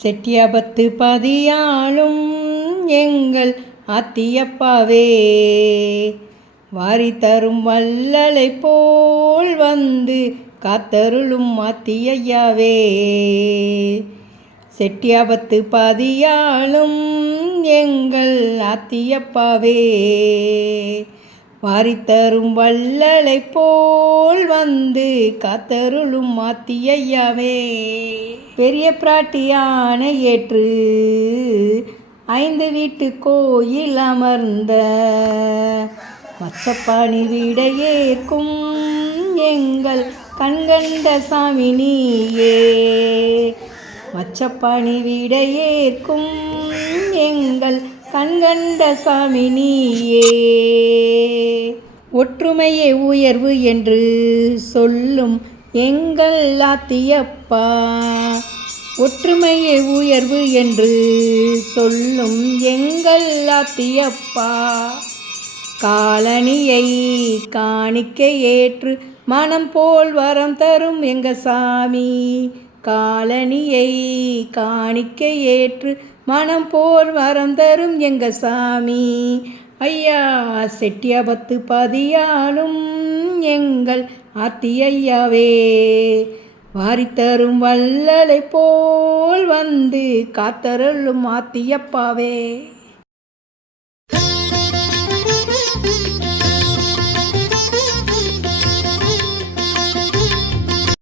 செட்டியாபத்து பதியாலும் எங்கள் ஆத்தியப்பாவே, வாரி தரும் வள்ளலை போல் வந்து காத்தருளும் ஆத்தியையாவே. செட்டியாபத்து பதியாலும் எங்கள் ஆத்தியப்பாவே, வாரி தரும் வள்ளலை போல் வந்து காத்தருளும் ஆத்தியையாவே. பெரிய பிராட்டியான ஏற்று 5 வீட்டு கோயில் அமர்ந்த மச்சப்பாணி விடையேற்கும் எங்கள் கண்கண்ட சாமி நீயே. மச்சப்பாணி விடையேற்கும் எங்கள் கண்கண்ட சாமி நீயே. ஒற்றுமையே உயர்வு என்று சொல்லும் எங்கள் ஆத்தியப்பா, ஒற்றுமையே உயர்வு என்று சொல்லும் எங்கள் ஆத்தியப்பா. காலணியை காணிக்கை ஏற்று மனம் போல் வரம் தரும் எங்க சாமி. காலணியை காணிக்கை ஏற்று மனம் போல் வரம் தரும் எங்க சாமி. ஐயா செட்டியாபத்து பதியாலும் எங்கள் ஆத்தியையாவே, வாரி தரும் வள்ளலை போல் வந்து காத்தருளும் ஆத்தியப்பாவே.